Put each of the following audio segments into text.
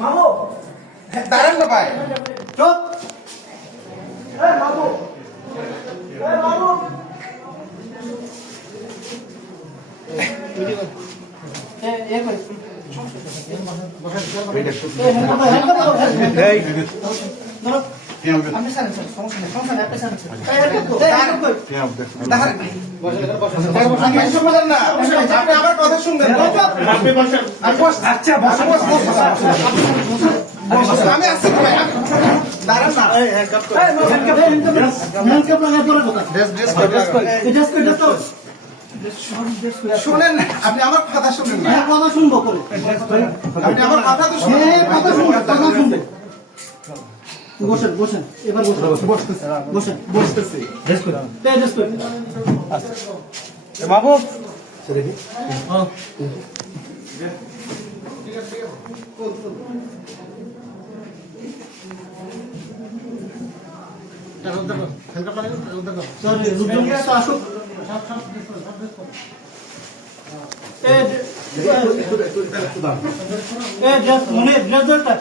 মামু দাঁড়ান না ভাই, চুপ। মামু মামু আমার কথা শুনবেন। আচ্ছা আমি আসছি, দাঁড়ান না। শোনেন না, আপনি আমার কথা শুনেন না। কথা শুনবো করে আপনি আমার কথা তো শুনেন। কথা শুনবো, কথা শুনবো। বসেন বসেন, এবার বসেন বসেন বসতেছি। বাবু আসুক। মনে ড্রেসটা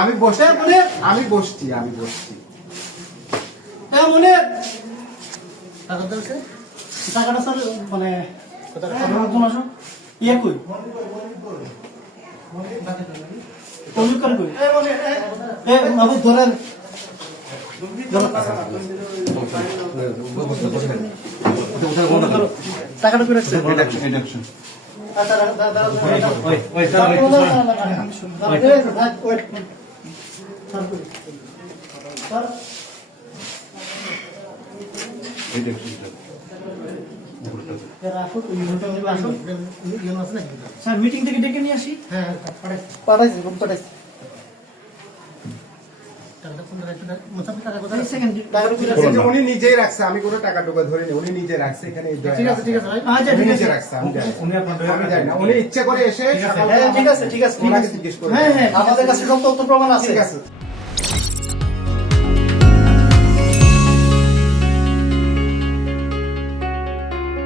আমি বসে আমি বসছি মনে টাকাটা স্যার মানে ইয়ে কই কমি করে কই বাবু ধরেন টাকাটা করে রাখছে। স্যার মিটিং থেকে ডেকে নিয়ে আসি। হ্যাঁ পাঠাইছি পাঠাইছি। উনি নিজেই রাখছে, আমি কোনো টাকা টুকা ধরিনি, উনি নিজে রাখছে এখানে। ঠিক আছে ঠিক আছে ভাই, আচ্ছা উনি ঠিক নিজে আছে রাখছে, আমি জানি না। উনি ইচ্ছে করে এসে ঠিক আছে ঠিক আছে ওনাকে জিজ্ঞেস করে। হ্যাঁ হ্যাঁ আমাদের কাছে সব তথ্য প্রমাণ আছে। ঠিক আছে।